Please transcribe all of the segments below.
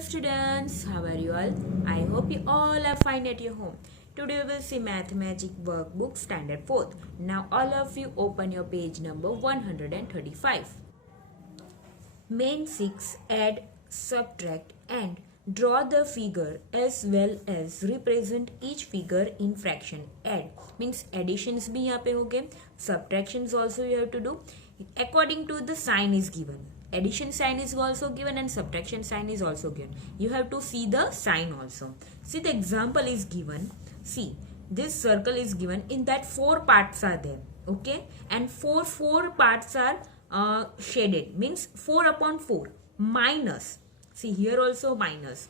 students, how are you all? I hope you all are fine at your home. Today we will see Mathematic Workbook Standard 4th. Now all of you open your page number 135. Main 6, add, subtract and draw the figure as well as represent each figure in fraction. Add means additions भी यहाँ पे हो गए, subtractions also you have to do according to the sign is given. Addition sign is also given and subtraction sign is also given. You have to see the sign also. See the example is given. See this circle is given, in that 4 parts are there, okay, and four parts are shaded, means 4 upon 4 minus, see here also minus,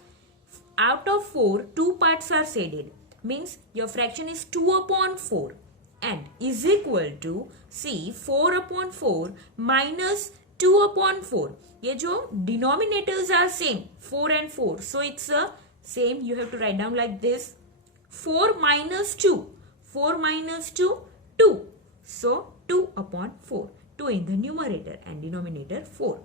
out of 4 2 parts are shaded, means your fraction is 2 upon 4 and is equal to, see 4 upon 4 minus 2 upon 4. ये जो denominators are same 4 and 4, so it's a same. You have to write down like this: 4 minus 2, 4 minus 2, 2. So 2 upon 4, 2 in the numerator and denominator 4.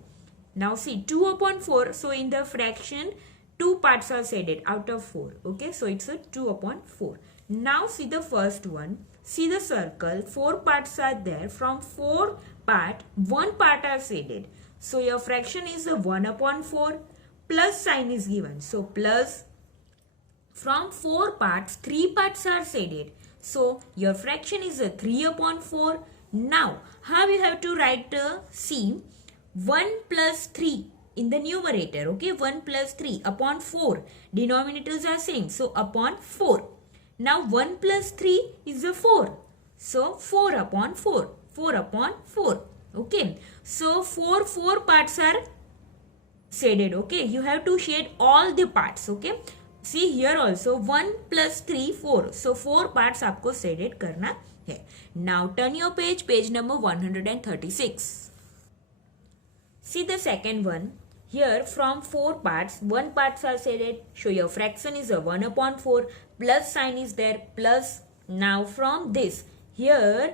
Now see 2 upon 4, so in the fraction 2 parts are shaded out of 4. Okay, so it's a 2 upon 4. Now see the first one. See the circle, 4 parts are there. From 4 part, 1 part are shaded. So your fraction is a 1 upon 4. Plus sign is given. So plus, from 4 parts, 3 parts are shaded. So your fraction is a 3 upon 4. Now, how you have to write see 1 plus 3 in the numerator. Okay, 1 plus 3 upon 4. Denominators are same. So upon 4. Now 1 plus 3 is a 4. So 4 upon 4. 4 upon 4. Okay. So 4 parts are shaded. Okay. You have to shade all the parts. Okay. See here also 1 plus 3 4. So 4 parts आपको shaded करना है. Now turn your page number 136. See the second one. Here from 4 parts, 1 parts are shaded. So your fraction is a 1 upon 4. Plus sign is there. Plus. Now from this, here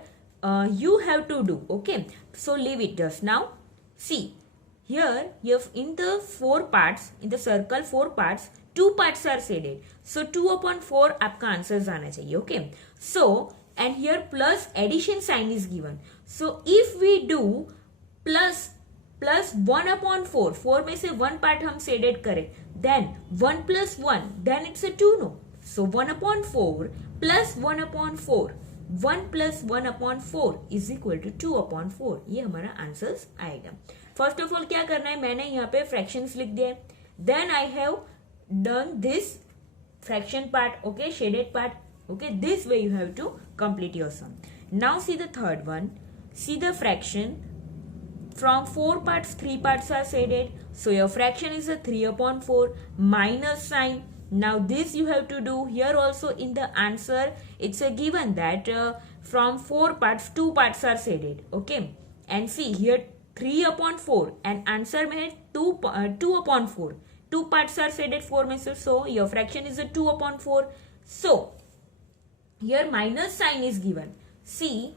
you have to do. Okay. So leave it just now. See. Here you have in the 4 parts, in the circle 4 parts, 2 parts are shaded. So 2 upon 4 आपका answer जाना चाहिए. Okay. So and here plus addition sign is given. So if we do plus 1 upon 4, 4 में से 1 part हम shaded करें, then 1 plus 1, then it's a 2, no? So 1 upon 4 plus 1 upon 4, 1 plus 1 upon 4 is equal to 2 upon 4. ये हमारा answers आएगा. First of all क्या करना है, मैंने यहाँ पे फ्रैक्शंस लिख दिए, then I have done this fraction part, okay, shaded part, okay, this way you have to complete your sum. Now see the third one. See the fraction from 4 parts, 3 parts are shaded. So your fraction is a 3 upon 4 minus sign. Now this you have to do. Here also in the answer it's a given that from 4 parts 2 parts are shaded. Okay, and see here 3 upon 4 and answer में 2 upon 4. 2 parts are shaded 4 में से, so your fraction is a 2 upon 4. So here minus sign is given. See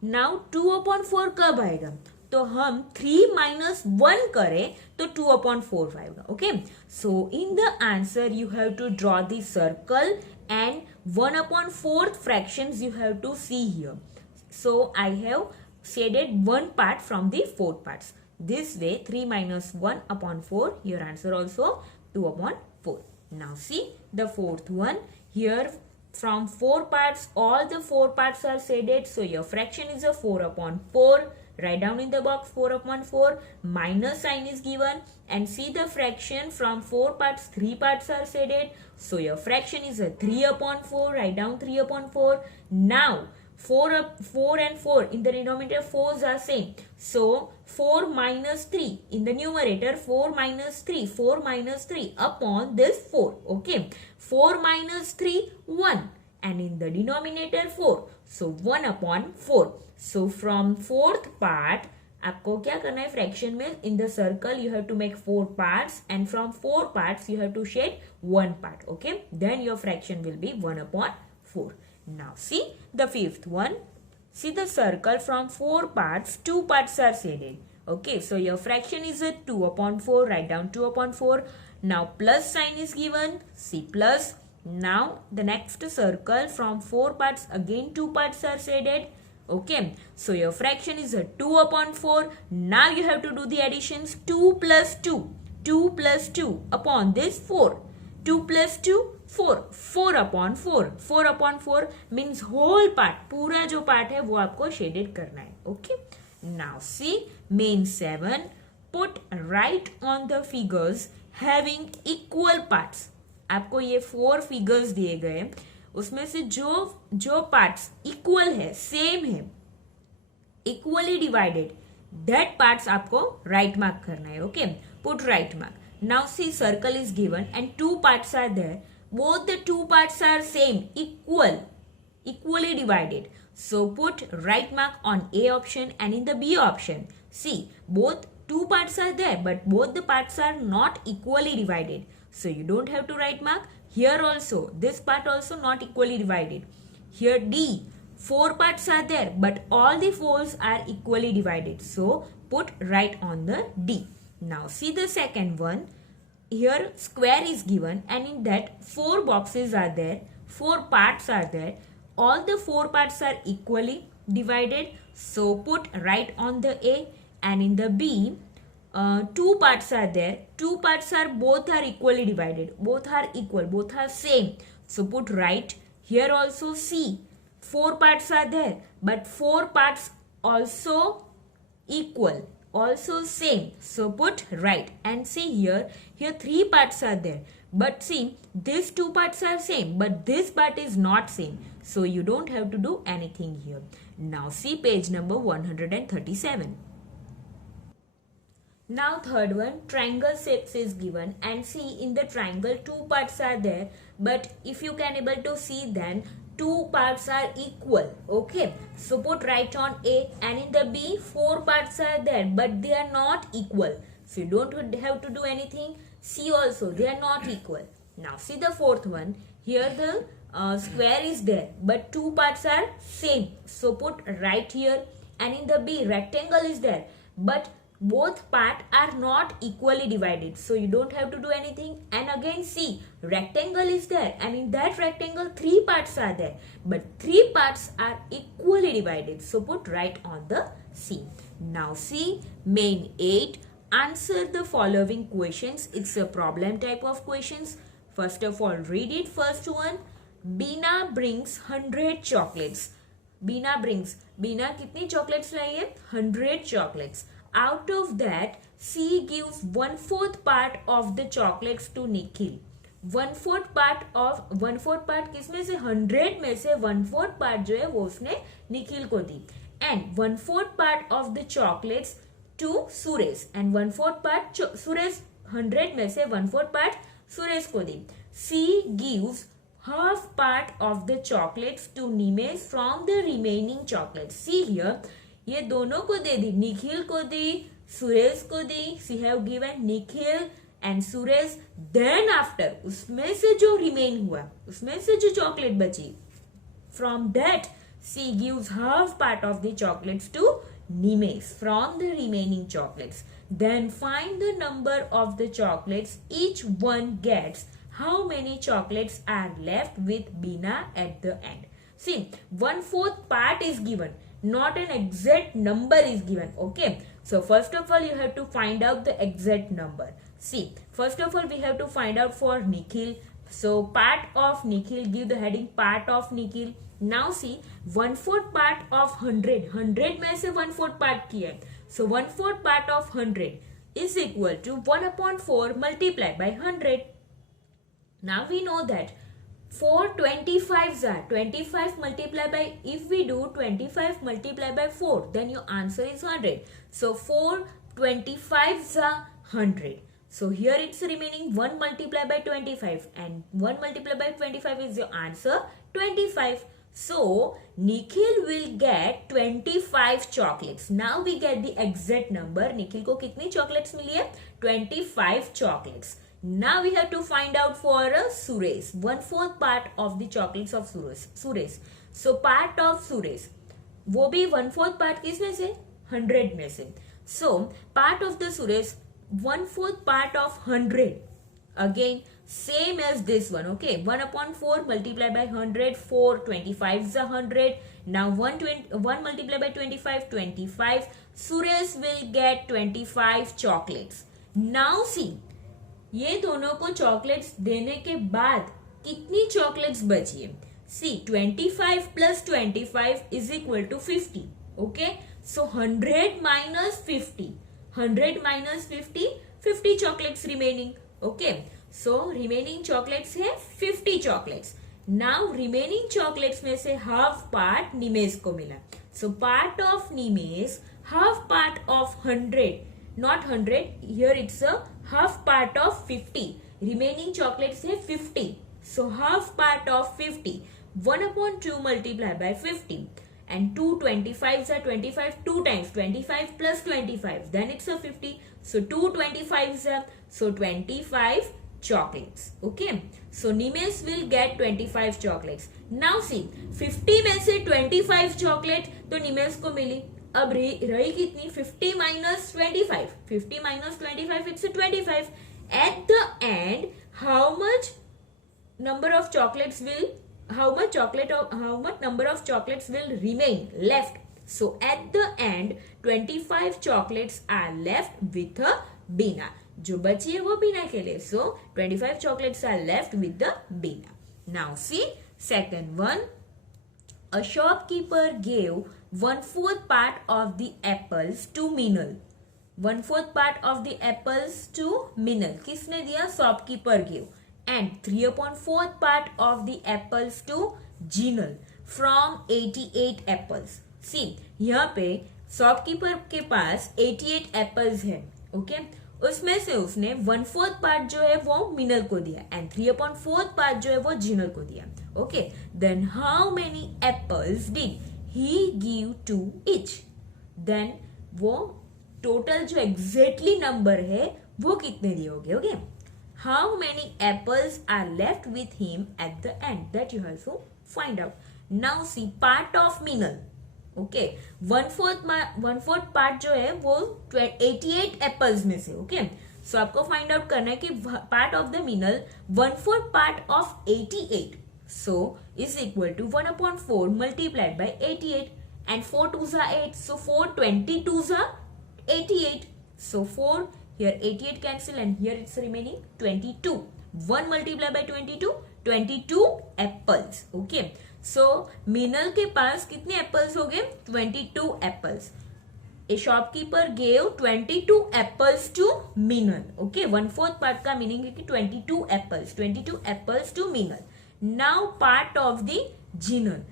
now 2 upon 4 कब आएगा, तो हम 3 minus 1 करें तो 2 upon 4 आएगा. Okay, so in the answer you have to draw the circle and 1 upon 4 fractions you have to see here. So I have shaded 1 part from the 4 parts. This way 3 minus 1 upon 4, your answer also 2 upon 4. Now see the fourth one. Here from 4 parts, all the 4 parts are shaded. So your fraction is a 4 upon 4. Write down in the box 4 upon 4. Minus sign is given. And see the fraction from 4 parts, 3 parts are shaded. So your fraction is a 3 upon 4. Write down 3 upon 4. Now 4 and 4 in the denominator, 4s are same. So 4 minus 3 in the numerator, 4 minus 3, 4 minus 3 upon this 4. Okay, 4 minus 3, 1, and in the denominator 4. So 1 upon 4. So from 4th part आपको क्या करना है, fraction में in the circle you have to make 4 parts and from 4 parts you have to shade 1 part. Okay, then your fraction will be 1 upon 4. Now see the fifth one. See the circle from 4 parts, 2 parts are shaded. Okay, so your fraction is a 2 upon 4. Write down 2 upon 4. Now plus sign is given, C plus. Now the next circle, from 4 parts again 2 parts are shaded. Okay, so your fraction is a 2 upon 4. Now you have to do the additions. 2 plus 2, 2 plus 2 upon this 4. 2 plus 2, 4, 4 upon 4. 4 upon 4 means whole part, पूरा जो part है वो आपको shaded करना है. Okay, now see main 7. Put right on the figures having equal parts. आपको ये 4 figures दिए गए, उसमें से जो पार्ट्स इक्वल है, सेम है, इक्वली डिवाइडेड, दैट पार्ट्स आपको राइट मार्क करना है. Okay, put right mark. Now see circle is given and 2 parts are there. Both the 2 parts are same, equally divided. So put right mark on A option and in the B option. See, both 2 parts are there, but both the parts are not equally divided. So you don't have to write mark. Here also, this part also not equally divided. Here D, 4 parts are there, but all the 4s are equally divided. So put right on the D. Now see the second one. Here square is given and in that 4 boxes are there, 4 parts are there. All the 4 parts are equally divided. So put right on the A, and in the B, 2 parts are there. 2 parts are both are equally divided. Both are equal. Both are same. So put right. Here also C. 4 parts are there. But 4 parts also equal. Also same. So put right. And see here. Here 3 parts are there. But see, these 2 parts are same. But this part is not same. So you don't have to do anything here. Now see page number 137. Now third one, triangle shapes is given and see in the triangle 2 parts are there, but if you can able to see then 2 parts are equal. Okay, so put right on A, and in the B 4 parts are there but they are not equal. So you don't have to do anything. C also, they are not equal. Now see the fourth one. Here the square is there but 2 parts are same. So put right here, and in the B rectangle is there but both parts are not equally divided. So you don't have to do anything. And again see, rectangle is there and in that rectangle 3 parts are there but 3 parts are equally divided. So put right on the C. Now see main 8. Answer the following questions. It's a problem type of questions. First of all, read it. First one, Beena brings 100 chocolates. Beena कितनी chocolates लाई है? 100 chocolates. Out of that, C gives 1/4 part of the chocolates to Nikhil. 1/4 part किसमें से? 100 में से 1/4 part जो है वो उसने निखिल को दी. And 1/4 part of the chocolates to Suresh. And 1/4 part Suresh, 100 में से 1/4 part सुरेश को दी. C gives half part of the chocolates to Nimesh from the remaining chocolates. See here, ये दोनों को दे दी, निखिल को दी, सुरेश को दी. She have given Nikhil and Suresh. Then after उसमें से जो रिमेन हुआ, उसमें से जो चॉकलेट बची, from that she gives half part of the chocolates to Nimesh from the remaining chocolates. Then find the number of the chocolates each one gets. How many chocolates are left with Bina at the end. See 1/4 part is given, not an exact number is given. Okay, so first of all you have to find out the exact number. See, first of all we have to find out for Nikhil. So part of Nikhil, give the heading part of Nikhil. Now see 1/4 part of 100 में से 1/4 part किया है. So 1/4 part of 100 is equal to 1/4 multiplied by 100. Now we know that 4 25s are 25 multiplied by, if we do 25 multiplied by 4 then your answer is 100. So 4 25s are 100. So here it's remaining 1 multiplied by 25 and 1 multiplied by 25 is your answer 25. So Nikhil will get 25 chocolates. Now we get the exact number. Nikhil को कितनी chocolates मिली है? 25 chocolates. Now we have to find out for Suresh. 1/4 part of the chocolates of Suresh. So part of Suresh, वो भी 1/4 part किसमें से? 100 में से. So part of the Suresh, 1/4 part of 100. Again, same as this one. Okay, 1 upon 4 multiply by 100, 4, 25 is 100. Now 1 multiply by 25, 25. Suresh will get 25 chocolates. Now see, ये दोनों को chocolates देने के बाद कितनी चॉकलेट्स बची है? See 25 plus 25 is equal to 50. Okay, so 100 minus 50, 100 minus 50, 50 chocolates remaining. Okay, so remaining chocolates है 50 चॉकलेट्स. नाउ रिमेनिंग चॉकलेट्स में से हाफ पार्ट निमेश को मिला. So part of Nimesh, half part of 100, not 100, here it's a half part of 50. Remaining chocolates है 50. So half part of 50. 1 upon 2 multiply by 50. And 2 25s are 25, 2 times 25 plus 25. Then it's a 50. So 2 25s are, so 25 chocolates. Okay. So Nimesh will get 25 chocolates. Now see, 50 में से 25 chocolate तो Nimesh को मिली. अब रही कितनी? 50 minus 25. 50 minus 25 it's 25. At the end, how much number of chocolates will, how much number of chocolates will remain left? So at the end, 25 chocolates are left with a Bina. जो बची है वो बीना के लिए. So 25 chocolates are left with the Bina. Now see second one. A shopkeeper gave 1/4 part of the apples to Minal. 1/4 part of the apples to Minal. किसने दिया? Shopkeeper gave. And 3/4 part of the apples to Jinal from 88 apples. See, यहाँ पे shopkeeper के पास 88 apples है. Okay? उसमें से उसने 1/4 part जो है वो मिनल को दिया एंड 3/4 पार्ट जो है वो जिनल को दिया. Okay, then how many apples did he give to each? देन वो टोटल जो एग्जैक्टली नंबर है वो कितने दिए होंगे? Okay, how many apples are left with him at the end, that you have to find out. Now see part of Minal. Okay, 1/4 part जो है वो 88 एप्पल्स में से. ओके, सो आपको फाइंड आउट करना है कि part of the Minal 1/4 part of 88 so is equal to 1/4 multiplied by 88 and 4 2s are 8, so 4 22s are 88. So 4 here 88 cancel and here it's remaining 22. 1 multiplied by 22, 22 apples. Okay. So Meenal के पास कितने apples हो गए? 22 apples. A shopkeeper gave 22 apples to Meenal. Okay, 1/4 part का meaning है कि 22 apples, 22 apples to Meenal. Now part of the Jinal.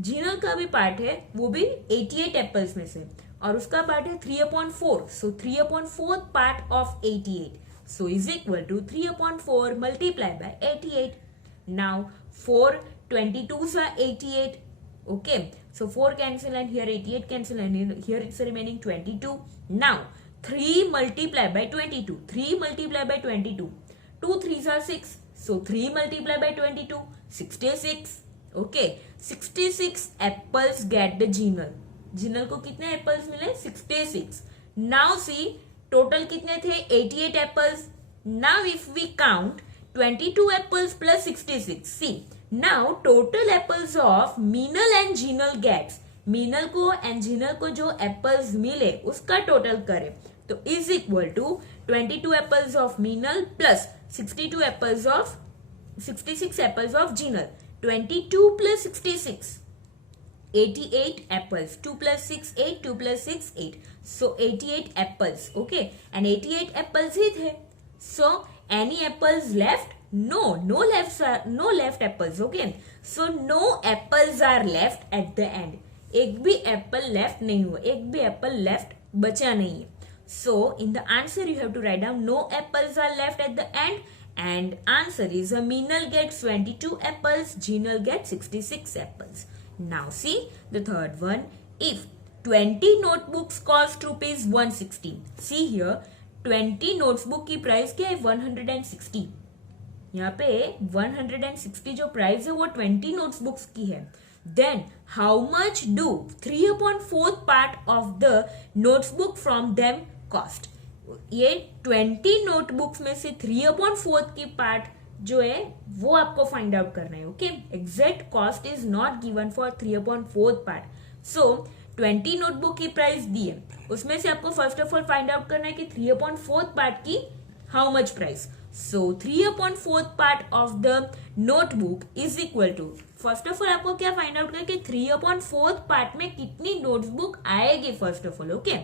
Jinal का भी पार्ट है, वो भी 88 एप्पल्स में से, और उसका पार्ट है 3/4. So 3/4 part of 88 so is equal to 3/4 multiply by 88. Now 4 22s are 88. Okay, so 4 cancel and here 88 cancel and here it's remaining 22. Now 3 multiplied by 22. 3 multiplied by 22. 2 3s are 6. So 3 multiplied by 22. 66. Okay, 66 apples get the Jinal. Jinal को कितने apples मिले? 66. Now see total कितने थे? 88 apples. Now if we count 22 apples plus 66. See. Now total apples of Minal and Jinal gets. Minal को and Jinal को जो apples मिले उसका total करें तो is equal to 22 apples of Minal plus 66 apples of Jinal. 22 plus 66, 88 apples. 2 plus 6 8, 2 plus 6 8. So 88 apples. Okay, and 88 apples ही थे. So any apples left? No left apples. Okay, so no apples are left at the end. एक भी Apple left नहीं हुआ, एक भी Apple left बचा नहीं है. So in the answer you have to write down no apples are left at the end, and answer is a Minal gets 22 apples, Jinal gets 66 apples. Now see the third one. If 20 notebooks cost rupees 160. See here 20 notebook की price क्या है? 160. यहाँ पे 160 जो price है वो 20 notebooks की है. Then how much do 3/4 part of the notebook from them cost? ये 20 नोटबुक्स में से 3/4 की पार्ट जो है वो आपको फाइंड आउट करना है. Okay, exact cost is not given for 3/4 part. So 20 notebook की प्राइस दी है, उसमें से आपको first of all find out करना है कि 3/4 पार्ट की how much price. So 3/4 part of the notebook is equal to, first of all आपको क्या फाइंड आउट करना है कि 3/4 पार्ट में कितनी नोटबुक आएगी first of all. Okay,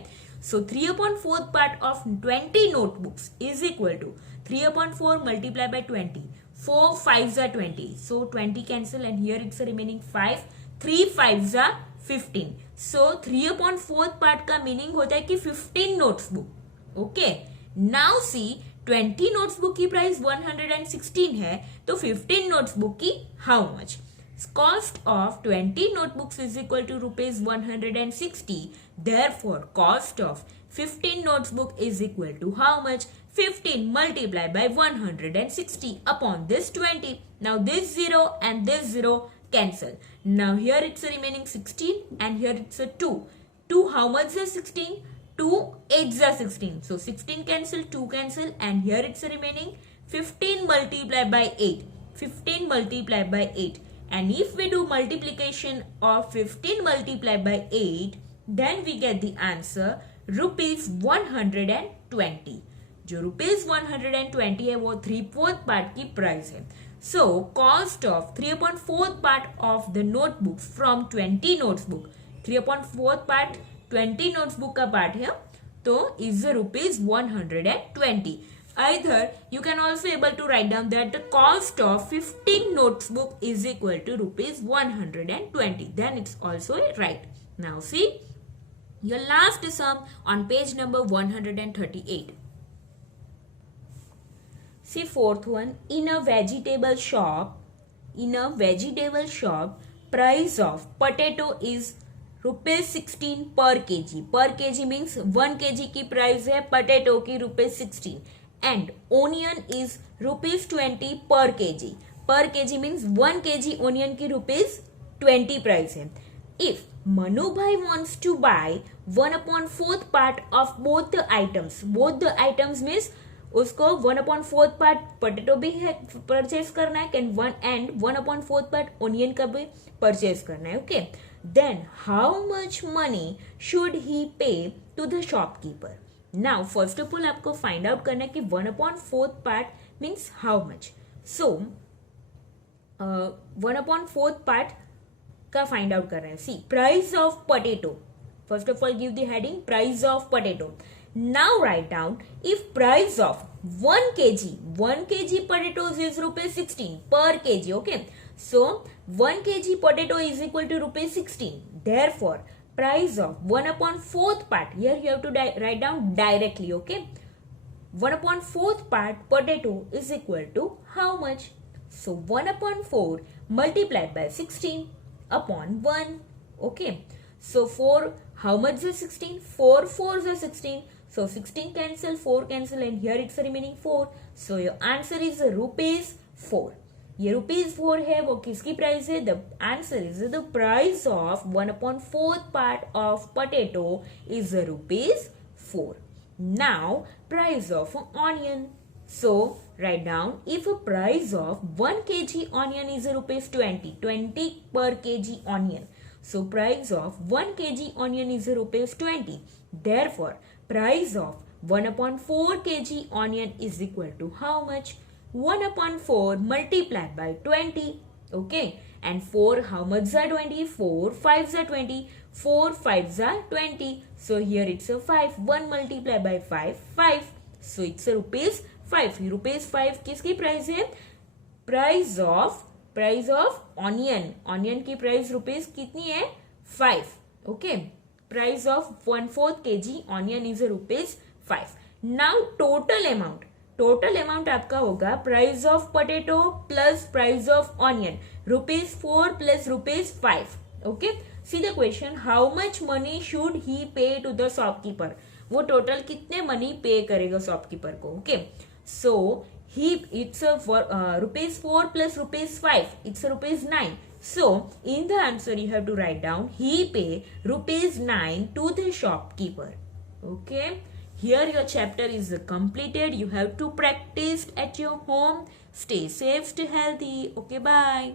so 3/4 part of 20 notebooks is equal to 3/4 multiplied by 20. 4 5s are 20. So 20 cancel and here it's a remaining 5. 3 5s are 15. So 3/4 part का meaning होता है कि 15 notebook. Okay. Now see 20 notebook की price 116 है, तो 15 notebook की how much? Cost of 20 notebooks is equal to rupees 160. Therefore, cost of 15 notebook is equal to how much? 15 multiplied by 160 upon this 20. Now this 0 and this 0 cancel. Now here it's a remaining 16 and here it's a 2. 2 how much is 16? 2 8s are 16. So 16 cancel, 2 cancel and here it's a remaining 15 multiplied by 8. 15 multiplied by 8. And if we do multiplication of 15 multiplied by 8, then we get the answer rupees 120. जो rupees 120 है वो 3/4 part की price है. So cost of 3/4 part of the notebooks from 20 notebook, 3/4 part 20 notebook का part है, तो is rupees 120. Either you can also able to write down that the cost of 15 notebook is equal to rupees 120. Then it's also right. Now see your last sum on page number 138. See fourth one. In a vegetable shop, price of potato is rupees 16 per kg. Per kg means 1 kg की price है potato की rupees 16. And onion is rupees 20 per kg. Per kg means 1 kg onion की rupees 20 price है. If Manu Bhai wants to buy 1/4 part of both the items means उसको 1/4 part potato भी है purchase करना है and 1/4 part onion का भी purchase करना है. Okay, then how much money should he pay to the shopkeeper? Now first of all आपको find out करना है कि 1/4 part means how much. So 1/4 part का find out करना है. See price of potato. First of all give the heading price of potato. Now write down if price of 1 kg potatoes is rupees 16 per kg. Okay, so 1 kg potato is equal to rupees 16. Therefore price of 1/4 part, here you have to write down directly. Okay, 1/4 part potato is equal to how much? So 1/4 multiplied by 16 upon 1. Okay, so 4 how much is 16? 4 4s are 16. So 16 cancel, 4 cancel and here it's remaining 4. So your answer is rupees 4. ये rupees 4 है वो किसकी price है? The answer is the price of 1/4 part of potato is rupees 4. Now price of onion. So write down if price of 1 kg onion is rupees 20 per kg onion. So price of 1 kg onion is rupees 20. Therefore price of 1/4 kg onion is equal to how much? 1/4 multiplied by 20. Okay, and 4 how much are 20? 4 5s are 20. 4 5s are 20. So here it's a 5. 1 multiplied by 5 5. So it's a rupees 5. Rupees 5 किसकी price है? Price of onion की price rupees कितनी है? 5. Okay, price of 1/4 kg onion is rupees 5. Now total amount आपका होगा price of potato plus price of onion rupees 4 plus rupees 5. Okay, see the question how much money should he पे to the shopkeeper. वो total कितने money पे करेगा shopkeeper को? Okay, so it's rupees 4 plus rupees 5. It's rupees 9. So in the answer you have to write down he pay rupees 9 to the shopkeeper. Okay, here your chapter is completed. You have to practice at your home. Stay safe, stay healthy. Okay, bye.